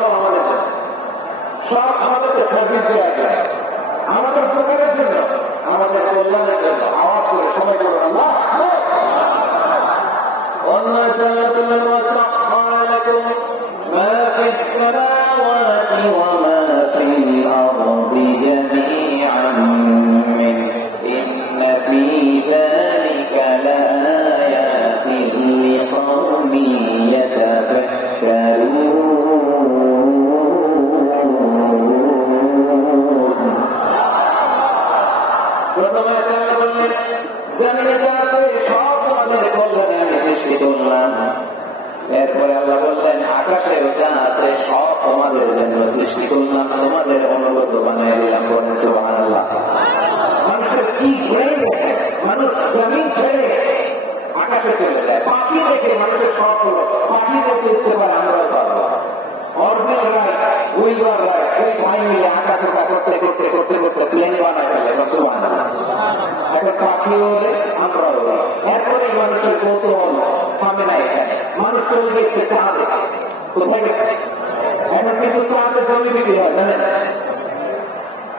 সব আমাদের জন্য, সব আমাদেরকে সার্ভিস দেওয়ার জন্য, আমাদের উপকারের জন্য, আমাদের কল্যাণের জন্য। আওয়াজ করে সবাই বলুন আল্লাহ। ما في السماوات وما في الأرض جميعا منه إن في ذلك لآيات لقوم يتفكرون. প্রথমে তারা বললেন জমিনে যা আছে সব আমাদের কল্যাণে আমি সৃষ্টি করলাম। এরপরে আল্লাহ বললেন আকাশের যা আছে সব তোমাদের জন্য সৃষ্টি করলাম, তোমাদের অনুগত বানিয়ে দিলাম। বলেন সুবহানাল্লাহ। মানুষের কি ব্রেইন, মানুষ জমিন ছেড়ে আকাশে চলে যায়। পাখি দেখে মানুষের শখ হলো পাখি দেখতে উঠতে পারে, আমরাও পারবো। অরবিট রাইট, উইলবার রাইট, ওই ভাই মিলে আকাশ করতে করতে করতে করতে প্লেন বানায় ফেলে। সুবহানাল্লাহ। এখন পাখি হলে আমরাও হলো। এরপরে মানুষের কৌতূহল থামে না এখানে, মানুষ চলে গেছে চাঁদে। কোথায় গেছে? এখন কিন্তু চাঁদে জমি বিক্রি হয়, জানেন?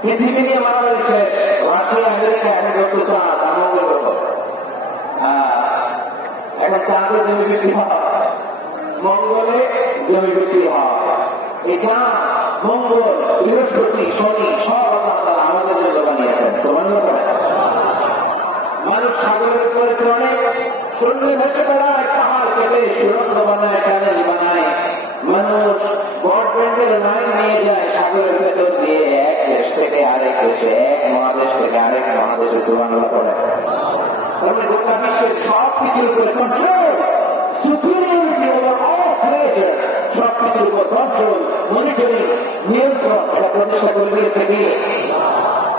পৃথিবী নিয়ে মারামারি শেষ। রাশিয়া আমেরিকা এখন করছে চাঁদ, আমলের ব্যাপার। এখন চাঁদে জমি বিক্রি হয়, মঙ্গলে জমি বিক্রি হয়। এই চাঁদ, মঙ্গল, বৃহস্পতি, শনি সব আল্লাহ আমাদের জন্য বানিয়েছেন। সুবহানাল্লাহ। মানুষ সাগরের উপরে চলে, সমুদ্রে ভেসে বেড়ায়, পাহাড় কেটে সুরঙ্গ বানায়, টানেল বানায়। মানুষ ব্রডব্যান্ডের লাইন নিয়ে যায় সাগরের ভেতর দিয়ে, এক দেশ থেকে আরেক দেশে, এক মহাদেশ থেকে আরেক মহাদেশে। সুবহানাল্লাহ পড়ে। তাহলে গোটা বিশ্বের সব কিছুর উপরে control, superiority over all creature, সব কিছুর উপর কন্ট্রোল, মনিটরিং, নিয়ন্ত্রণ এটা প্রতিষ্ঠা করে দিয়েছে কি?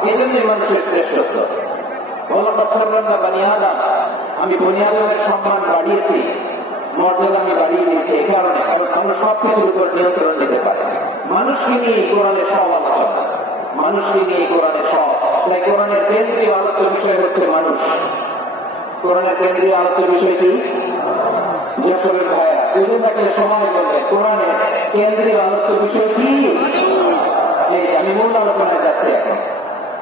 এই জন্যই মানুষের শ্রেষ্ঠত্ব। আমি বনি আদমের সম্মান বাড়িয়েছি, মর্যাদা আমি বাড়িয়ে দিয়েছি এই কারণে, কারণ আমরা সবকিছুর উপর নিয়ন্ত্রণ দিতে পারি। মানুষকে নিয়ে কোরআনের সব আলোচনা, মানুষকে নিয়ে কোরআনের সব। তাই কোরআনের কেন্দ্রীয় আলোচ্য বিষয় হচ্ছে মানুষ। কোরআনের কেন্দ্রীয় আলোচ্য বিষয় কি? যশোরের ভাইয়া দুদিনটাকে সময় বলবে কোরআনের কেন্দ্রীয় আলোচ্য বিষয় কি? এই আমি মূল আলোচনায় যাচ্ছি এখন।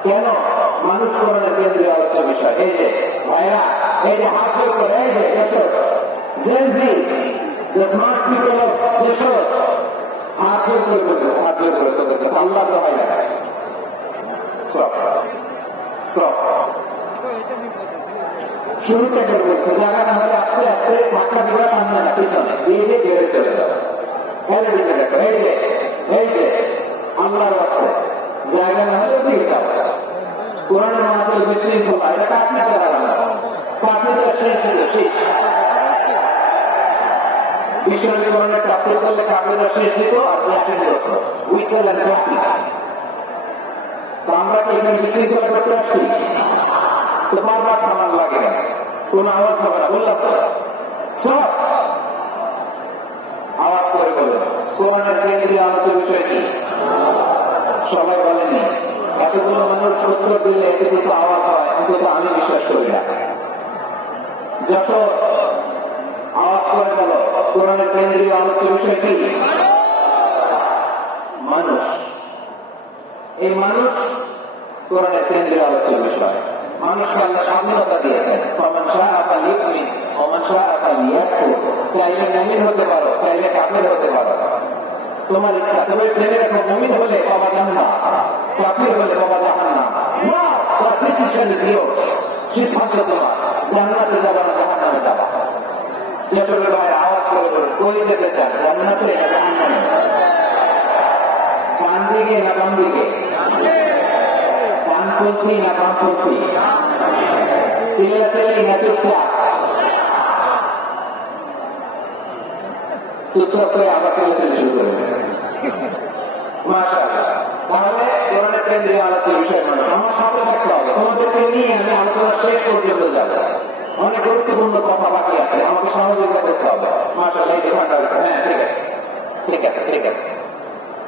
কেন মানুষ কোরআনের কেন্দ্রীয় আলোচ্য বিষয়? এই যে ভাইরা, এই যে হাত জোর করে, এই যে Jessore Gen Z, the smart people of Jessore হাত জোর করে বলতেছে, হাত জোর করে বলতেছে আল্লাহ তো হয় না। Stop stop. শুরু থেকে বলছে জায়গা না হলে আস্তে আস্তে ধাক্কা দিবা, সামনে না পিছনে দিয়ে দিয়ে বেড়ে চলে যাবে। দেখো এই যে আল্লাহর রাস্তা, জায়গা না হলে দিয়ে যাও। কোরআনের মাধ্যমে বিশৃঙ্খলা, এটা কাটতে পারে না, কাটতে শেষ শেষ। বিশ্বনবী কোরআনের তাফসীর করলে কাটতে শেষ দিত আর ব্ল্যাকিং করতো, উইসেল এন্ড ব্ল্যাকিং। তো আমরা কি এখানে বিশৃঙ্খলা করতে আসছি? তো বারবার থামার লাগে না, কোন আওয়াজ হবে না। বললাম তো সব আওয়াজ করে বলবেন কোরআনের কেন্দ্রীয় আলোচ্য বিষয় কি? সবাই বলেনি। এতগুলো মানুষ উত্তর দিলে এতে কিন্তু আওয়াজ হয়, কিন্তু আমি বিশ্বাস করি না। যশোর আওয়াজ করে বলো কোরআনের কেন্দ্রীয় আলোচ্য বিষয় কি? মানুষ। এই মানুষ কোরআনের কেন্দ্রীয় আলোচ্য বিষয়। মানুষকে আল্লাহ স্বাধীনতা দিয়েছেন। চাইলে মুমিন হতে পারো, চাইলে কাফের হতে পারো, তোমার ইচ্ছা। তবে জেনে রাখো মুমিন হলে বাবা জান্নাত, কাফের হলে বাবা জাহান্নাম। সিদ্ধান্ত তোমার, জান্নাতে যাবা না জাহান্নামে যাবা। যশোরের ভাই আওয়াজ করে বলুন কই যেতে চান, জান্নাতে না জাহান্নামে? ডান দিকে না বাম দিকে? ডানপন্থী না বামপন্থী? চিল্লাচিল্লি না চুপচাপ? চুপচাপ করে আবার চিল্লাচিল্লি শুরু করেছে। মাশাআল্লাহ। তাহলে কোরআনের কেন্দ্রীয় আলোচ্য বিষয় মানুষ। আমার সাথে থাকতে হবে, তোমাদেরকে নিয়ে আমি আলোচনা শেষ পর্যন্ত যাবো। অনেক গুরুত্বপূর্ণ কথা বাকি আছে, আমাকে সহযোগিতা করতে হবে। মাশাআল্লাহ, এই দেখাটা হচ্ছে। হ্যাঁ ঠিক আছে ঠিক আছে ঠিক আছে।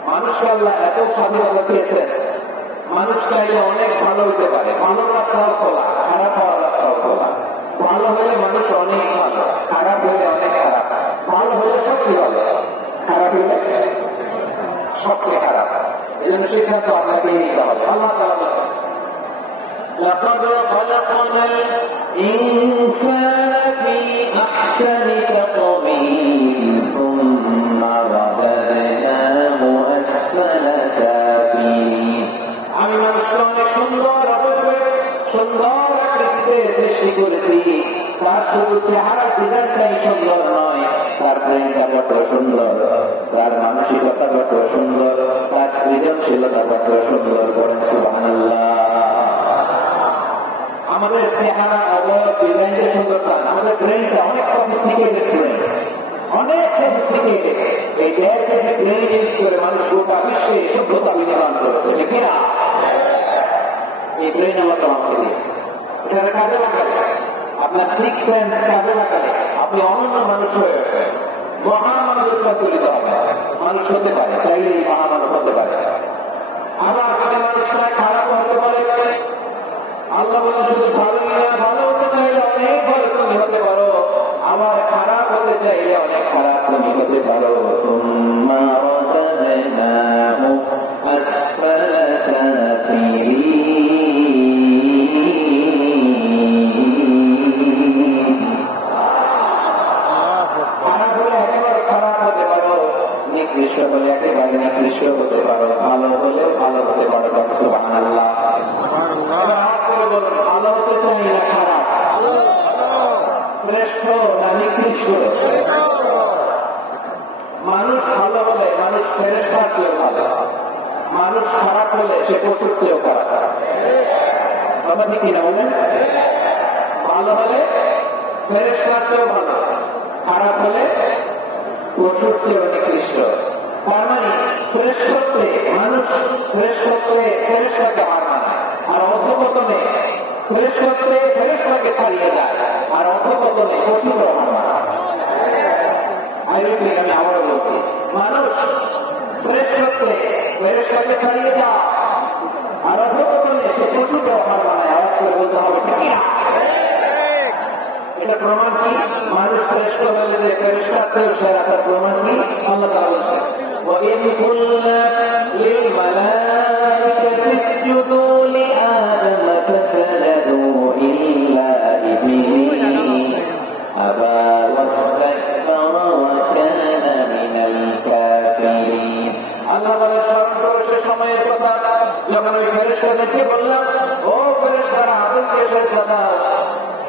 মানুষকে আল্লাহ এত স্বাধীনতা দিয়েছেন, মানুষ চাইলে অনেক ভালো হতে পারে। ভালো রাস্তাও খোলা, খারাপ হওয়ার রাস্তাও খোলা। ভালো হলে মানুষ অনেক ভালো, খারাপ হলে অনেক খারাপ। ভালো হলে সত্যি ভালো, খারাপ হলে সবচেয়ে খারাপ। এই জন্য সিদ্ধান্ত আপনাকে নিতে হবে। আল্লাহ তাআলা বলেন لقد خلقنا الإنسان في أحسن تقويم ثم رددناه أسفل سافلين। আমি মানুষকে অনেক সুন্দর অবয়বে সুন্দর আকৃতিতে সৃষ্টি করেছি। তার শুধু চেহারা ডিজাইনটাই সুন্দর নয়, তার ব্রেনটা বড় সুন্দর, তার মানসিকতা বড় সুন্দর, তার সৃজনশীলতা বড় সুন্দর। করেন সুবহানাল্লাহ। আমাদের চেহারা অবয়ব ডিজাইনের সুন্দরতা, আমাদের ব্রেনটা অনেক সফিস্টিকেটেড ব্রেন, অনেক সফিস্টিকেটেড। এই দেশে ব্রেন ইউজ করে মানুষ গোটা বিশ্বে সভ্যতা বিনির্মাণ করেছে, ঠিক না? এই ব্রেন আমাকে আমাকে দিয়েছে। এটার কাজে লাগালে, আপনার সিক্স সেন্স কাজে লাগালে আপনি অনন্য মানুষ হয়ে আসবেন, মহামানব রূপান্তরিত হবে, মানুষ হতে পারে, চাইলে এই মহামানব হতে পারে। আবার যদি মানুষটা খারাপ হতে পারে, আল্লাহ বলেন শুধু ভালোই না, ভালো হতে চাইলে অনেক ভালো তুমি হতে পারো, আবার খারাপ হতে চাইলে অনেক খারাপ তুমি হতে পারো। সুম্মা রাদাদনাহু আসফালা সাফিলিন। খারাপ হলে একেবারে খারাপ হতে পারো, নিকৃষ্ট হলে একেবারে নিকৃষ্ট হতে পারো, ভালো হলে ভালো হতে পারো। সুবহানাল্লাহ। ভালো হতে চাই না খারাপ, শ্রেষ্ঠ না নিকৃষ্ট? মানুষ ভালো হলে মানুষ ফেরেশতার চেয়েও ভালো, মানুষ খারাপ হলে সে পশুর চেয়েও খারাপ। কথা ঠিক কিনা বলেন? ভালো হলে ফেরেশতার চেয়েও ভালো, খারাপ হলে পশুর চেয়েও নিকৃষ্ট। তার মানে শ্রেষ্ঠত্বে মানুষ শ্রেষ্ঠত্বে ফেরেশতাকে হার মানে, আর অধঃপতনে শ্রেষ্ঠত্বে ফেরেশতাকে ছাড়িয়ে যায়, আর অধঃপতনে পশুকে হার মানে। আমি আবারও বলছি, মানুষ শ্রেষ্ঠত্বে ফেরেশতাকে ছাড়িয়ে যায়, আর অধঃপতনে সে পশুকে হার মানায়। আওয়াজ করে বলতে হবে ঠিক না? এটা প্রমাণ কি? মানুষ শ্রেষ্ঠ হলে যে ফেরেশতার চেয়েও সেরা, তার প্রমাণ কি? আল্লাহ তাআলা বলছেন وَإِذْ قُلْنَا لِلْمَلَائِكَةِ اسْجُدُوا لِآدَمَ فَسَجَدُوا إِلَّا إِبْلِيسَ أَبَى وَاسْتَكْبَرَ وَكَانَ مِنَ الْكَافِرِينَ। আল্লাহ বলে স্মরণ করো সে সময়ের কথা যখন ওই ফেরেশতাদেরকে বললাম, ও ফেরেশতারা আদমকে সেজদা দাও।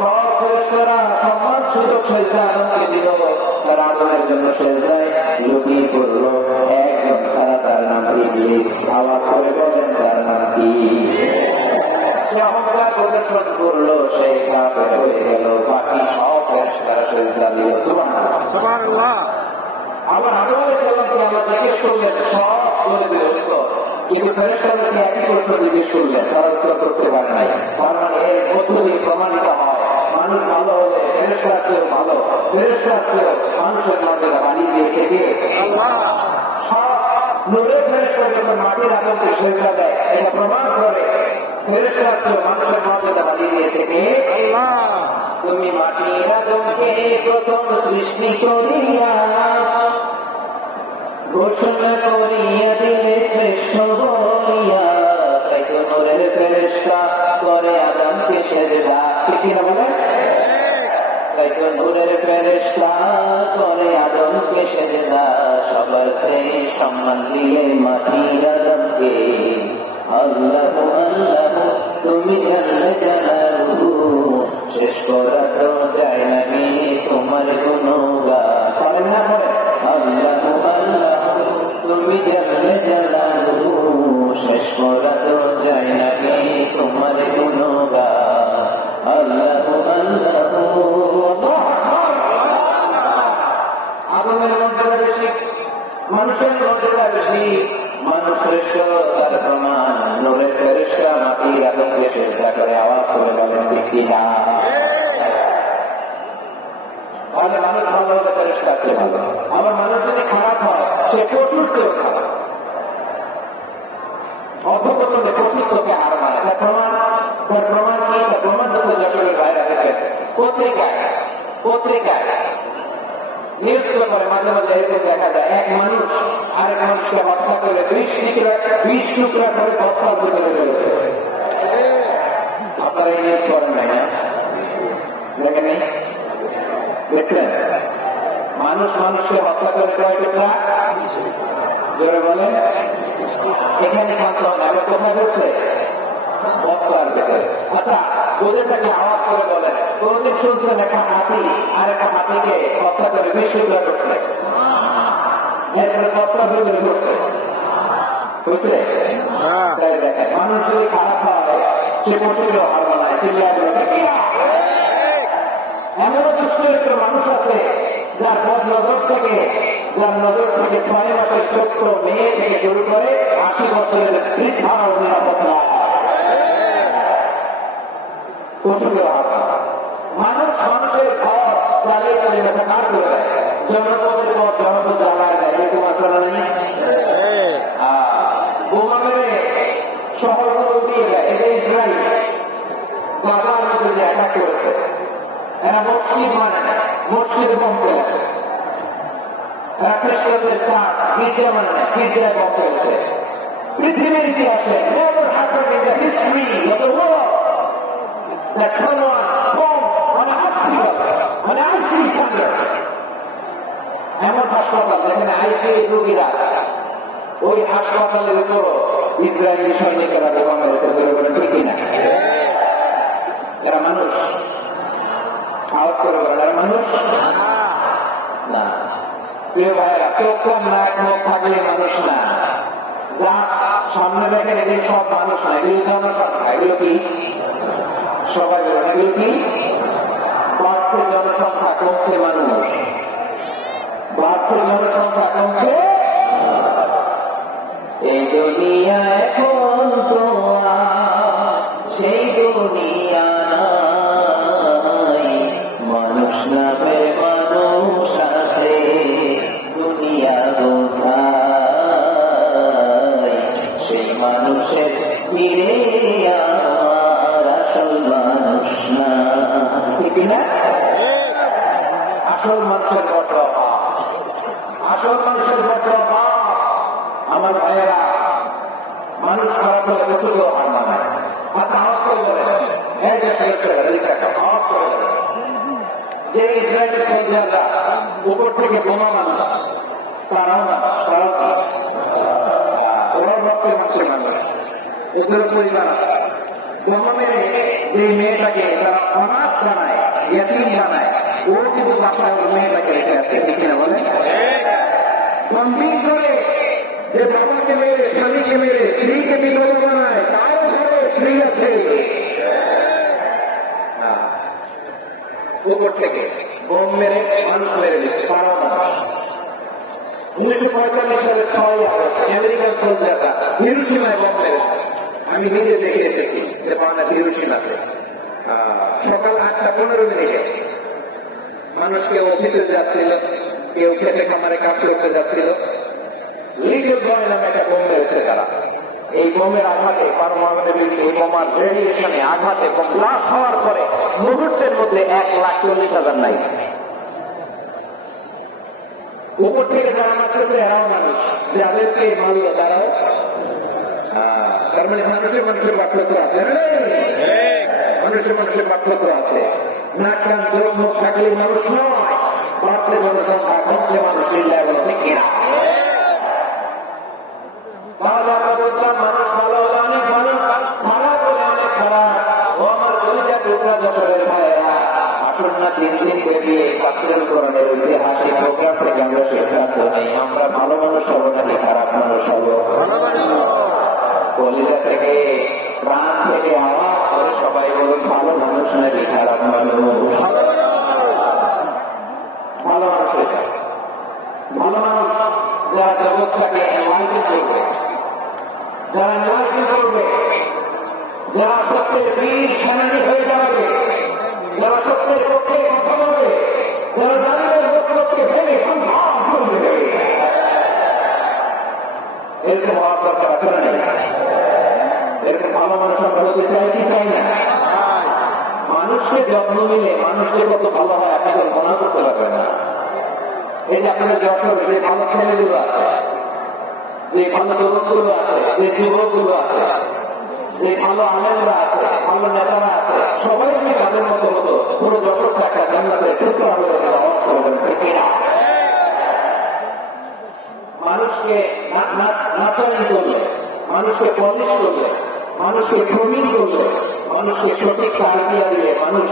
সব ফেরেশতারা সম্মান সূচক সেজদা আদমকে দিল, তারা আদমের জন্য সেজদায় লুটিয়ে পড়ল। একজন ছাড়া, তার নাম ইবলিস। আওয়াজ করে বলেন তার নাম কি? সে অহংকার প্রদর্শন করলো, সে কাফের হয়ে গেল। বাকি সব ফেরেশতারা সেজদা দিল। সুবহানাল্লাহ। আবার আদম আলাইহিস সালামকে আল্লাহ জিজ্ঞেস করলেন, সব বলে দিল উত্তর, কিন্তু ফেরেশতাদেরকে একই প্রশ্ন জিজ্ঞেস করলেন, তারা উত্তর করতে পারে নাই। তার মানে এর মধ্য দিয়ে প্রমাণিত হয় মানুষ ভালো হলে ফেরেশতার চেয়েও ভালো, ফেরেশতার চেয়েও মানুষের মর্যাদা বাড়িয়ে দিয়েছে কে? আল্লাহ। সব নূরের ফেরেশতা যখন মাটির আদমকে সেজদা দেয়, এটা প্রমাণ করে ফেরেশতার চেয়েও মানুষের মর্যাদা বাড়িয়ে দিয়েছে কে? আল্লাহ। তুমি মাটির আদমকে প্রথম সৃষ্টি করিয়া ঘোষণা করিয়া দিলে শ্রেষ্ঠ বলিয়া, তাই তো নূরের ফেরেশতা করে আদমকে সেজদা। ঠিক কিনা বলে? তাই তো নূরের ফেরেশতা করে আদমকে সেজদা। সবার চেয়ে সম্মান দিলে মাটির আদমকে। আল্লাহু আল্লাহু তুমি জানলে জানালু, শেষ করা তো যায় না গে তোমার গুণগান। পারেন না? পড়ে আল্লাহু আল্লাহু তুমি জানলে জানালু, শেষ করা তো যায় না গে তোমার গুণগান। আল্লাহু আল্লাহু। আদমের মর্যাদা বেশি, মানুষের মর্যাদা বেশি। মানুষ শ্রেষ্ঠ, তার প্রমাণ নূরের ফেরেশতা মাটির আদমকে সেজদা করে। আওয়াজ করে বলেন ঠিক কিনা? তাহলে মানুষ ভালো হলে ফেরেশতার চেয়ে ভালো, আবার মানুষ যদি খারাপ হয় সে পশুর চেয়েও খারাপ। অধঃপতনে পশুত্বকে হার মানে। তার প্রমাণ কি? তার প্রমাণ হচ্ছে যশোরের বাইরে দেখেন পত্রিকায় নিউজ পেপারে মাঝে মাঝে এরকম দেখা যায়, এক মানুষ আরেক মানুষকে হত্যা করে 20 টুকরা করে বস্তার ভিতরে ফেলেছে। আপনারা এই নিউজ করেন নাই না? দেখেন নাই? দেখছেন? মানুষ মানুষকে হত্যা করে কয় টুকরা? জোরে বলে। এখানে খান্ত না, এবার কোথায় করছে? বস্তার ভিতরে। আচ্ছা, বোঝে থাকলে আওয়াজ করে বলে, কোনদিন শুনছেন একটা হাতি আর একটা হাতিকে হত্যা করে 20 টুকরা করছে? এরপরে বস্তার ভিতরে করছে, বুঝছে? তাই দেখেন, মানুষ যদি খারাপ হয় সে পশুকেও হার বানায়, চিল্লায় বলে এমনও দুশ্চরিত্র মানুষ আছে যার নজর থেকে 6 মাসের ছোট্ট মেয়ে থেকে শুরু করে 80 বছরের বৃদ্ধারও নিরাপদ না। মানুষ মানুষের ঘর জ্বালিয়ে পরিবেশে কার করে দেয়, জনপদের পর জনপদ জ্বালায় দেয়, এরকম আসলে নেই। বোমা মেরে শহরগুলো উঠিয়ে দেয়। এটা ইসরায়েল গাজার মধ্যে যে অ্যাটাক করেছে, এরা মসজিদ মানে না, মসজিদ বন্ধ করেছে। এরা খ্রিস্টানদের চার্চ গির্জা মানে না, গির্জায় বন্ধ করেছে। পৃথিবীর ইতিহাসে never happened in the history of the world that someone bombed on a hospital, on an ICU center. এমন হাসপাতাল যেখানে আইসিইউ রোগীরা, ওই হাসপাতালের উপরও ইসরায়েলি সৈনিকেরা বোমা মেরেছে। ঠিক কিনা? এরা মানুষ? আওয়াজ করে বলেন, এরা মানুষ না। প্রিয় ভাইরা, চোখ কান নাক মুখ থাকলে মানুষ না। যা সামনে দেখেন এদের সব মানুষ না, এগুলো জনসংখ্যা। এগুলো কি? সবাই বলেন, এগুলো কি? বাড়ছে জনসংখ্যা, কমছে মানুষ। বাড়ছে জনসংখ্যা, কমছে। এই দুনিয়া এখন তো সেই দুনিয়া নাই, মানুষ নামে মানুষ আছে দুনিয়া বোঝায়, সেই মানুষের ফিরে আমার আসল মানুষ না। ঠিক না? আসল মানুষের বড় অভাব, আসল মানুষের বড় অভাব। আমার ভাইয়েরা, মানুষ খারাপ হলে কিছুকেও হার মানায়। আচ্ছা, আওয়াজ করে বলেন, যে ইসরায়েলের সোলজাররা উপর থেকে বোমা মানুষ, তারাও না, তারাও কি? ওরা রক্তের মানুষের মানুষ, ওদের পরিবার আছে। বোমা মেরে যে মেয়েটাকে তারা অনাথ বানায়, ইয়াতীম বানায়, ও কিন্তু বাসায় ওর মেয়েটাকে রেখে আসছে। ঠিক কিনা বলেন? বম্বিং করে যে বাবাকে মেরে, স্বামীকে মেরে, স্ত্রীকে বিধবা বানায়, তাও ঘরে স্ত্রী আছে। উপর থেকে বোম মেরে মানুষ মেরে দিচ্ছে, তারাও মানুষ। 1945 সালের 6 আগস্ট আমেরিকান সোলজাররা হিরোশিমায় বোম মেরেছে। আমি নিজে দেখে এসেছি যে বাংলাদেশ হিরোশিমাতে সকাল 8:15 মানুষ কেউ অফিসে যাচ্ছিল, কেউ খেতে খামারে কাজ করতে যাচ্ছিল। লিটল বয় নামে একটা বোম মেরেছে তারা। এই বোমের আঘাতে, পারমাণবিক এই বোমার রেডিয়েশনে আঘাতে ব্লাস্ট হওয়ার পরে মুহূর্তের মধ্যে 1,40,000 নাই। উপর থেকে যারা মারতেছে এরাও মানুষ, যাদেরকে মারল তারাও। তার মানে মানুষের মানুষের পার্থক্য আছে, মানুষের মানুষের পার্থক্য আছে। নাক কান চোখ মুখ থাকলে মানুষ নয়, বাড়ছে জনসংখ্যা, কমছে মানুষ। ঠিক কিনা? তাহলে আমরা বলতাম মানুষ ভালো হলে অনেক ভালো, খারাপ হলে অনেক খারাপ। ও আমার কলিজার টুকরা যশোরের ভাইয়েরা, আসুন না 3 দিন ব্যাপী পাঁচজন কোরআনের ঐতিহাসিক প্রোগ্রাম থেকে আমরা সিদ্ধান্ত নেই, আমরা ভালো মানুষ হবো নাকি খারাপ মানুষ হবো? কলিজা থেকে, প্রাণ থেকে আওয়াজ করে সবাই বলুন, ভালো মানুষ নাকি খারাপ মানুষ? ভালো মানুষ হয়েছে। ভালো মানুষ যারা জগৎটাকে এনলাইটেন করবে, যারা এনলাইটেন করবে, যারা সত্যের বীর সেনানী হয়ে যাবে, যারা সত্যের পক্ষে কথা বলবে, যারা জালিমের বস্তুকে ভেঙে সংঘাত করবে, এরকম হওয়ার দরকার আছে না? এরকম ভালো মানুষ আমরা হতে চাই কি চাই না? মানুষকে যত্ন নিলে মানুষকে কত ভালো হয় আপনি কল্পনা করতে পারবেন না। এই যে আপনাদের যশোরে যে ভালো ছেলেগুলো আছে, যে ভালো তরুণগুলো আছে, যে যুবকগুলো আছে, যে ভালো আমেলরা আছে, ভালো নেতারা আছে, সবাই যদি তাদের মতো হতো, পুরো যশোরটা একটা জান্নাতের টুকরা হয়ে আওয়াজ করবেন ঠিক না? মানুষকে নাচারি করলে, মানুষকে পলিশ করলে, মানুষকে প্রবীণ করলে, মানুষকে সঠিক তারবিয়া দিলে মানুষ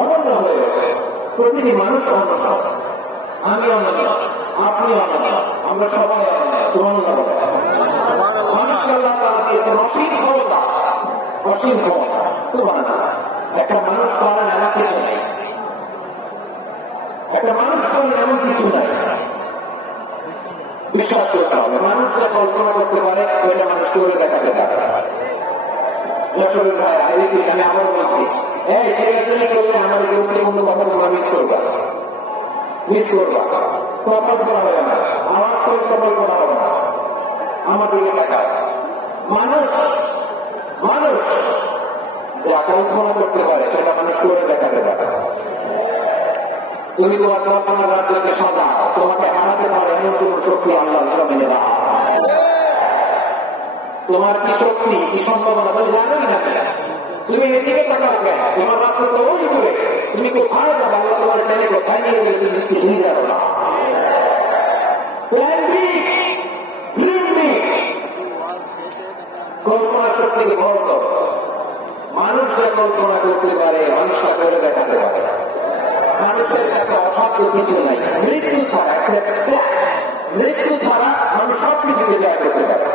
অনন্য হয়ে ওঠে। প্রতিটি মানুষ অনন্য, আমি অনন্য, আপনি অনন্য, আমরা সবাই অনন্য। সুবহানাল্লাহ। মানুষকে আল্লাহ তাআলা দিয়েছেন অসীম ক্ষমতা, অসীম ক্ষমতা। সুবহানাল্লাহ। একটা মানুষ করেন এমন কিছু নেই, একটা মানুষ করেন এমন কিছু নাই। বিশ্বাস করতে হবে, মানুষ যা কল্পনা করতে পারে ওইটা মানুষ করে দেখাতে পারে। যশোরের ভাই আমি আবারও বলছি, এই ছেলে করলে আমার গুরুত্বপূর্ণ কথাগুলো মিস করবা, মিস করবা, কপাল করা হবে না, আওয়াজ করে কপাল করা হবে না। আমার দিকে দেখা মানুষ, মানুষ যা কল্পনা করতে পারে সেটা মানুষ করে দেখাতে পারে। তুমি তোমার কল্পনা রাজ্যকে সাজাও, তোমাকে হারাতে পারে এমন কোন শক্তি আল্লাহ জমিনে না। তোমার কি শক্তি, কি সম্ভাবনা তুমি জানোই না। তুমি এদিকে তাকাও কেন? তোমার রাস্তা তো ওই দূরে, তুমি কোথায় যাবো? আল্লাহ তোমার টেনে কোথায় নিয়ে গেলে তুমি কিছুই যাবো না। কল্পনা শক্তিকে বড় করো। মানুষ যে কল্পনা করতে পারে মানুষটা করে দেখাতে পারে। মানুষের কাছে অসাধ্য কিছু নাই। মৃত্যু ছাড়া, মৃত্যু ছাড়া মানুষ সবকিছুকে জয় করতে পারে।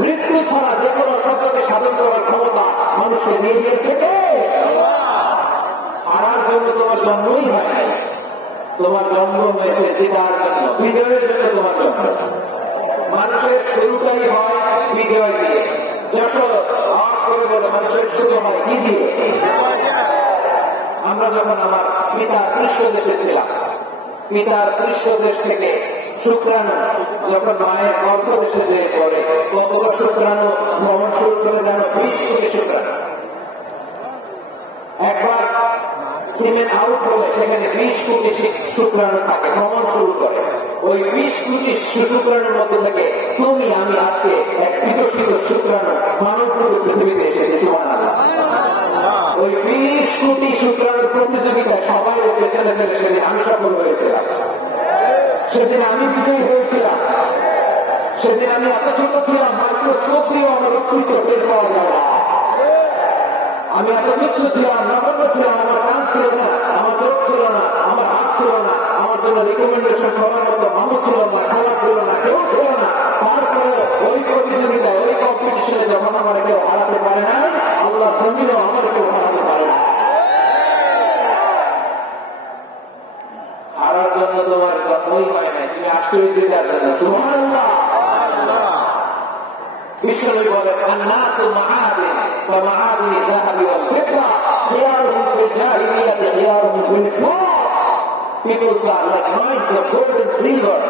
মৃত্যু ছাড়া যে কোনো অসাধ্যকে সাধন করার ক্ষমতা মানুষকে দিয়ে দিয়েছে কে? হারার জন্য তোমার জন্মই হয় নাই। তোমার জন্ম হয়েছে জেতার জন্য, বিজয়ের জন্য তোমার জন্ম। মানুষের শুরুটাই হয় বিজয় দিয়ে। যশোর আওয়াজ করে বলে মানুষের শুরু হয় কি দিয়ে? আমরা যখন আমার পিতার পৃষ্ঠ দেশে ছিলাম, পিতার পৃষ্ঠ দেশ থেকে শুক্রাণু যখন মায়ের গর্ভ দেশে যেয়ে পড়ে, কতটা শুক্রাণু ভ্রমণ শুরু করে যেন 20 কোটি শুক্রাণু। একবার সিমেন্ট আউট হলে সেখানে 20 কোটি শুক্রাণু থাকে, ভ্রমণ শুরু করে। ওই 20 কোটি শুক্রাণুর মধ্যে থেকে তুমি আমি আজকে এক বিকশিত শুক্রাণু মানব পৃথিবীতে এসেছি। সুবহানাল্লাহ। ওই 20 কোটি শুক্রাণুর প্রতিযোগিতায় সবাই পেছনে ফেলে সেদিন আমি সফল হয়েছিলাম, সেদিন আমি বিজয়ী হয়েছিলাম। সেদিন আমি এত ছোট ছিলাম, মাইক্রোস্কোপ দিয়েও আমার অস্তিত্ব বের পাওয়া যায় না। আমি এত তুচ্ছ ছিলাম, নগণ্য ছিলাম, আমার কান ছিল না, আমার চোখ ছিল না, আমার হাত ছিল না, আমার জন্য রিকমেন্ডেশন করার মতো মানুষ ছিল না, খেলা ছিল না, কেউ ছিল না। তারপরে ওই প্রতিযোগিতায়, ওই কম্পিটিশনে যখন আমার কেউ হারাতে পারে না, আল্লাহ জমিনও আমার কেউ হারাতে পারে না। হারার জন্য তোমার জন্মই হয় না, তুমি আশ্চর্য যার জন্য। সুবহানাল্লাহ। বিশ্বনবী বলেন, আন-নাসু মাআদিন ওয়া মাআদিন যাহাবি ওয়াল ফিদ্দা খিয়ারুহুম ফিল জাহিলিয়াতি খিয়ারুহুম ফিল ইসলাম। People are like mines of gold and silver.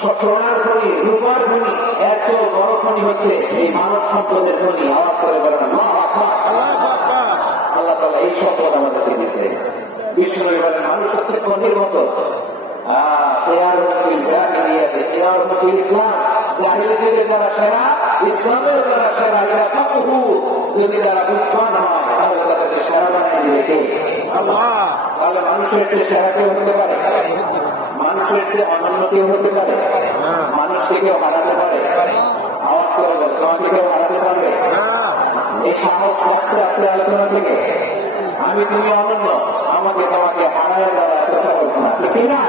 সোনার খনি, রূপার খনি, এর চেয়েও বড় খনি হচ্ছে এই মানব সম্পদের খনি। আওয়াজ করে বলেন আল্লাহু আকবার। আল্লাহ তাআলা এই সম্পদ আমাদেরকে দিয়েছে। বিশ্বনবী বলেন, মানুষ হচ্ছে খনির মতো। খিয়ারুহুম ফিল জাহিলিয়াতি খিয়ারুহুম ফিল ইসলাম। জাহিলিয়াতের যারা সেরা, ইসলামের যারা সেরা, এরা ফাকহু। যদি তারা বুঝবান হয় তাহলে তাদেরকে সেরা বানিয়ে দিবে কে? আল্লাহ। তাহলে মানুষের চেয়ে সেরা কেউ হতে পারে? মানুষের চেয়ে অনন্য কেউ হতে পারে? মানুষকে কেউ হারাতে পারে? আওয়াজ করে বলে, তোমাকে কেউ হারাতে পারবে? এই সাহস আসছে আজকে আলোচনা থেকে। আমি তুমি অনন্য, আমাকে তোমাকে হারায় দেওয়া এত সহজ না, ঠিক না?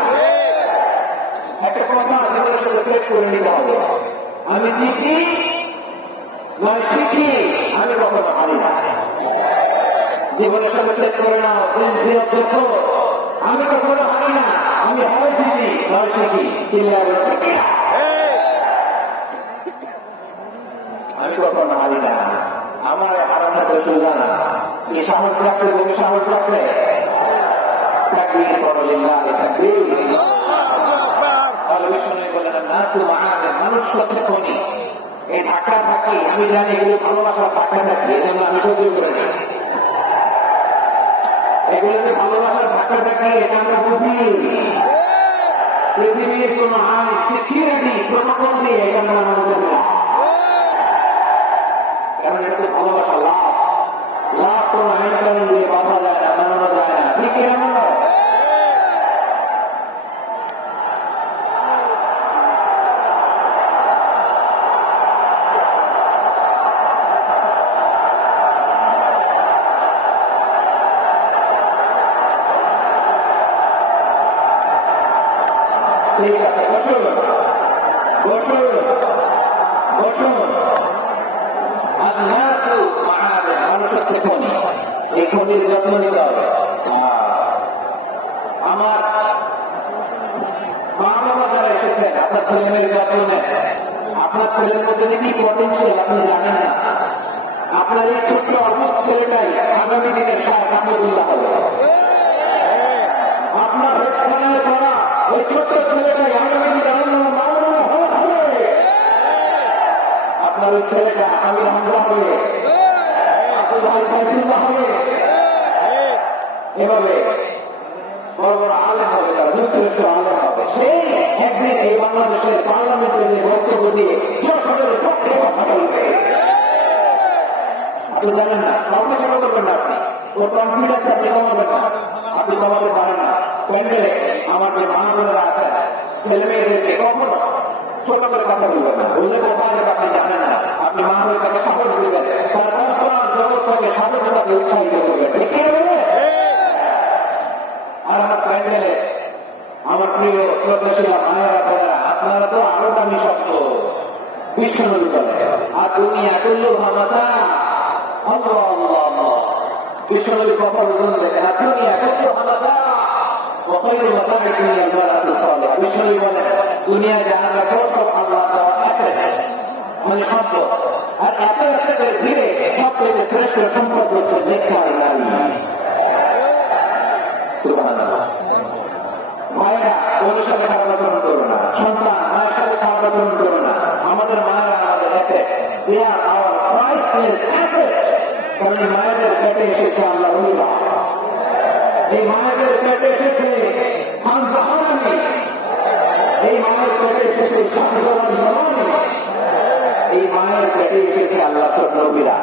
একটা কথা জীবনের সাথে সেট করে নিতে হবে। আমি জিতি নয় শিখি, আমি কখনো হারি না। জীবনের সাথে সেট করে নাও, আমি কখনো হারি না, আমি হয় জিতি নয় শিখি। আমি কখনো হারি না, আমার হারানোর তো সুযোগ না। কি সাহস লাগছে? তুমি সাহস লাগছে? তাকবীর করো, লিল্লাহি তাকবীর। মানুষ হচ্ছে খনি। এই ধাক্কা ধাক্কি আমি জানি, এগুলো ভালোবাসার ধাক্কা ধাক্কি, এই জন্য আমি সহ্য করেছি। এগুলো যে ভালোবাসার ভাষাটা কি এটা আমরা বুঝি। পৃথিবীর কোন আইন সিকিউরিটি প্রোটোকল দিয়ে এটা আমরা আমাদের না, কারণ এটা তো ভালোবাসা লাভ লাভ কোন আইন কানুন দিয়ে বাধা যায় না, মানানো যায় না, ঠিক কিনা? ঠিক আছে, বসুন বসুন বসুন। মানুষ হচ্ছে খনি, এই খনির যত্ন নিতে হবে। আমার মা বাবা যারা এসেছেন আপনার ছেলে মেয়ের যত্ন নেন, আপনার ছেলের মধ্যে কি পটেনশিয়াল আপনি জানেন না। আপনার এই ছোট্ট অল্প ছেলেটাই আগামী দিনের শাহ আহমদুল্লাহ হবে। আপনার হেডস্থানের করা ওই ছোট্ট ছেলেটাই আগামী দিনের হবে। আপনার ওই ছেলেটা আমির হামজা হবে, আব্দুল ভাই সাইফুল্লাহ হবে, এভাবে বড় বড় আলেম হবে, তারা যুক্তরাষ্ট্র আলেম হবে। সেই একদিন এই বাংলাদেশের পার্লামেন্টে যে বক্তব্য দিয়ে সংসদের পক্ষে কথা বলবে। আপনি জানেন না, অপছন্দ করবেন না, আপনি ওর কনফিডেন্স আপনি কমাবেন না, আপনি কমাতে পারেন না। প্যান্ডেলে আমার যে মা বোনেরা আছে ছেলে মেয়েদেরকে কখনো ছোট করে কথা বলবেন না, বুঝলে কথা আপনি জানেন না, আপনি মা হয়ে তাকে সাপোর্ট দিবেন, তার জগৎ থেকে স্বাধীনতাকে উৎসাহিত করবেন, ঠিক আছে? আর আমার প্যান্ডেলে আমার প্রিয় শ্রদ্ধাশীল মায়েরা বোনেরা, আপনারা তো আরো দামি শব্দ বিশ্বনবী বলে আর দুনিয়া তুল্য ভাবতা আল্লাহ আল্লাহ আল্লাহ। বিশ্বনবী কথা বলুন দেখেন, আর দুনিয়া তুল্য ভাবতা বিশ্বনবী বলে দুনিয়ায় যা রাখো সব আল্লাহ দেওয়া আছে, মানে সম্পদ। আর এত আছে ধীরে সবচেয়ে শ্রেষ্ঠ সম্পদ হচ্ছে নেককার নারী। মায়েরা বোনের সাথে খারাপ আচরণ করো না, সন্তান মায়ের সাথে খারাপ আচরণ করো না। আমাদের মায়েরা আমাদের asset, they are our priceless asset। কারণ মায়েদের পেটে এসেছে আল্লাহ রুলিবা, এই মায়েদের পেটে এসেছে হামজা হারামি, এই মায়ের পেটে এসেছে শাহজালাল জামানি, এই মায়ের পেটে এসেছে আল্লাহ নবীরা।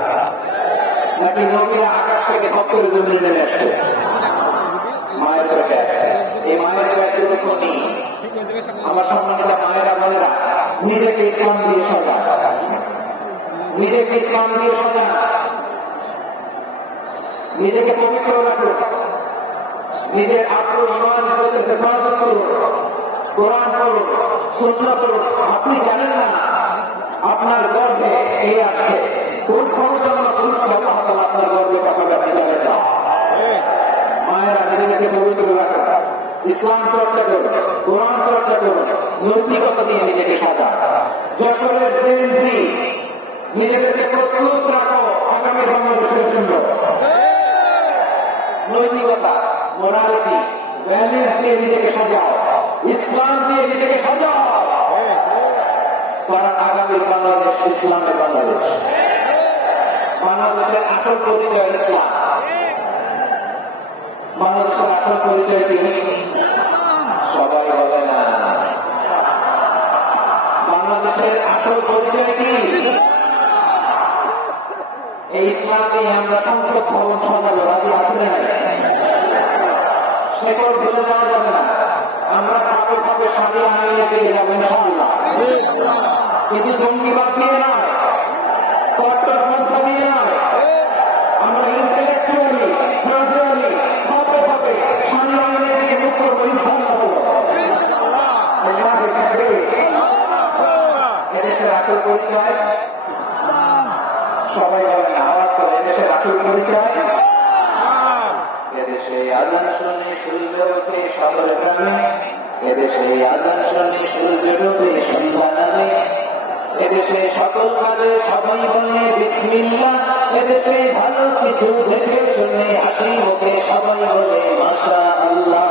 নাকি নবীরা আকাশ থেকে সত্তর জমি নেমে আসছে মায়ের পেটে। এই মায়ের পেটে খনি। আমার সম্মানিত মায়েরা বোনেরা, নিজেকে ইসলাম দিয়ে সাজা, নিজেকে ইসলাম দিয়ে সাজা, নিজেকে পবিত্র রাখুন, নিজের আগ্রহ ইমান ইজ্জতের হেফাজত করুন, কোরআন পড়ুন, সুন্নাহ পড়ুন। আপনি জানেন না আপনার গর্ভে এই আসছে কোন ক্ষমতার পুরস্কার আপনার গর্ভে পাঠাবে, আপনি জানেন না। মায়েরা নিজেকে পবিত্র রাখুন, ইসলাম চর্চা করুন, কোরআন চর্চা করুন, নৈতিকতা দিয়ে নিজেকে সাজা। যশোরের জেনজি নিজেদেরকে প্রস্তুত রাখো আগামী বাংলাদেশের জন্য। নৈতিকতা, মোরালিটি, ভ্যালুস দিয়ে নিজেকে সাজাও, ইসলাম দিয়ে নিজেকে সাজাও। কারণ আগামী বাংলাদেশ ইসলামের বাংলাদেশ। বাংলাদেশের আসল পরিচয় ইসলাম। বাংলাদেশের আসল পরিচয় কি? সবাই বলে না। বাংলাদেশের আসল পরিচয় কি? এই ইসলাম নিয়ে আমরা সংসদ ভবন সাজাবো, রাজি আছে না? সেগুলো ভুলে যাওয়া যাবে না। আমরা ঠাকুর ভাবে স্বামী আইনে পেয়ে যাবো ইনশাআল্লাহ, কিন্তু জঙ্গিবাদ দিয়ে নয়, কট্টরপন্থা দিয়ে নয়। আমরা ইন্টেলেকচুয়ালি গ্রাজুয়ালি ভাবে ভাবে স্বামী আইনে থেকে মুখ করবো ইনশাআল্লাহ। এদেশের আসল পরিচয় সবাই বলে না, আওয়াজ করে এদেশের আসল পরিচয়। এদেশে আজান শুনে সূর্য ওঠে সকল গ্রামে, এদেশে আজান শুনে সূর্য ডোবে সন্ধ্যা নামে, এদেশে সকল কাজে সবাই বলে বিসমিল্লাহ, এদেশে ভালো কিছু দেখে শুনে হাসি মুখে সবাই বলে মাশাআল্লাহ।